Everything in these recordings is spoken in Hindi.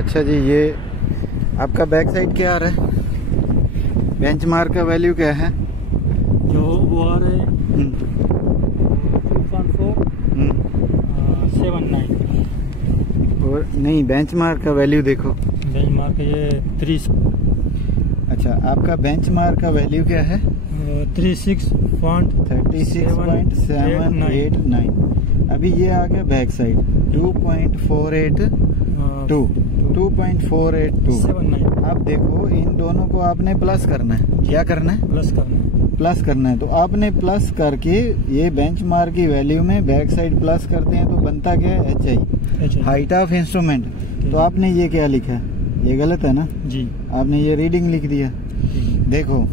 अच्छा जी, ये आपका बैक साइड क्या आ रहा है? बेंचमार्क का वैल्यू क्या है? जो वो आ रहा है 2.479 और नहीं, बेंचमार्क का वैल्यू देखो। बेंचमार्क ये 3। अच्छा, आपका बेंचमार्क का वैल्यू क्या है? 36.789। अभी ये आ गया बैक साइड 2.482। अब देखो, इन दोनों को आपने प्लस करना है। क्या करना है? प्लस करना है। तो आपने प्लस करके ये बेंचमार्क की वैल्यू में बैक साइड प्लस करते हैं तो बनता क्या है? HI, height of instrument. तो आपने ये क्या लिखा है? ये गलत है ना जी। आपने ये रीडिंग लिख दिया। देखो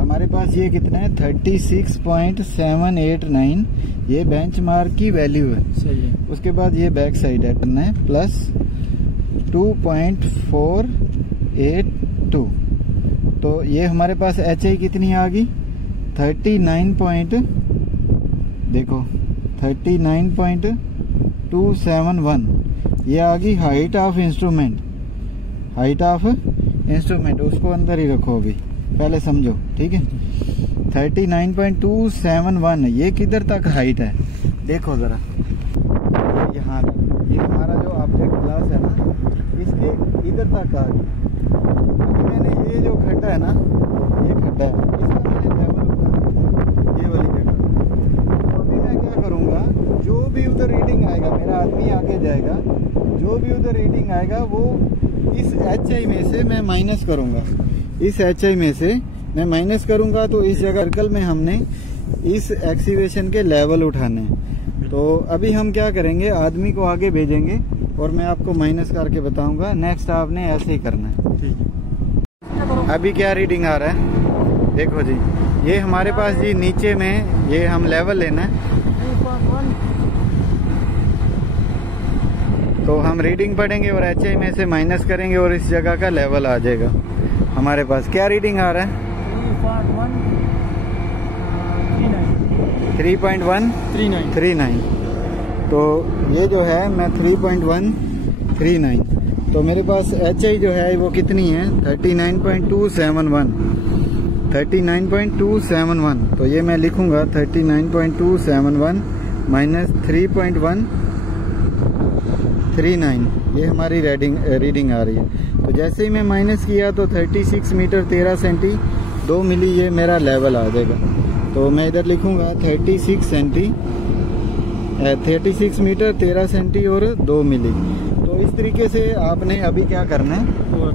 हमारे पास ये कितना है? 36.789 ये बेंचमार्क की वैल्यू है। सही है। उसके बाद ये बैक साइड है करना है प्लस 2.482। तो ये हमारे पास HI कितनी आ गई? 39.271। ये आ गई हाइट ऑफ इंस्ट्रूमेंट। उसको अंदर ही रखो, अभी पहले समझो, ठीक है। 39.271 ये किधर तक हाइट है? देखो जरा, यहाँ ये हमारा जो ऑब्जेक्ट ग्लास है ना, इसके इधर तक आ गई। अभी मैंने ये जो खड्डा है ना, ये खड्डा है, इसका मैंने लेवल उठाया ये वाली जगह। तो अभी मैं क्या करूँगा, जो भी उधर रीडिंग आएगा, मेरा आदमी आगे जाएगा, जो भी उधर रीडिंग आएगा वो इस HI में से मैं माइनस करूँगा। इस HI में से मैं माइनस करूँगा तो इस जगह सर्कल में हमने इस एक्सीवेशन के लेवल उठाने हैं। तो अभी हम क्या करेंगे, आदमी को आगे भेजेंगे और मैं आपको माइनस करके बताऊंगा। नेक्स्ट आपने ऐसे ही करना है। अभी क्या रीडिंग आ रहा है? देखो जी, ये हमारे पास जी नीचे में ये हम लेवल लेना है। तो हम रीडिंग पढ़ेंगे और HI में से माइनस करेंगे और इस जगह का लेवल आ जाएगा। हमारे पास क्या रीडिंग आ रहा है? 3.139। तो ये जो है मैं 3.139। तो मेरे पास HI जो है वो कितनी है? 39.271। तो ये मैं लिखूंगा 39.271 माइनस 3.139। ये हमारी रीडिंग आ रही है। तो जैसे ही मैं माइनस किया तो 36 मीटर 13 सेंटी 2 मिली ये मेरा लेवल आ जाएगा। तो मैं इधर लिखूंगा 36 मीटर 13 सेंटी और 2 मिली। तो इस तरीके से आपने अभी क्या करना है,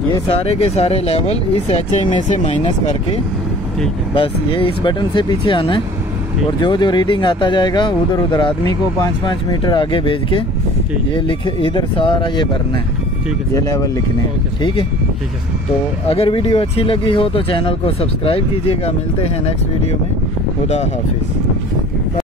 ये सारे के सारे लेवल इस HI में से माइनस करके, बस ये इस बटन से पीछे आना है और जो जो रीडिंग आता जाएगा उधर उधर आदमी को 5-5 मीटर आगे भेज के ये लिखे, इधर सारा ये भरना है। ये लेवल लिखने हैं। ठीक है। तो अगर वीडियो अच्छी लगी हो तो चैनल को सब्सक्राइब कीजिएगा। मिलते हैं नेक्स्ट वीडियो में। खुदा हाफिज।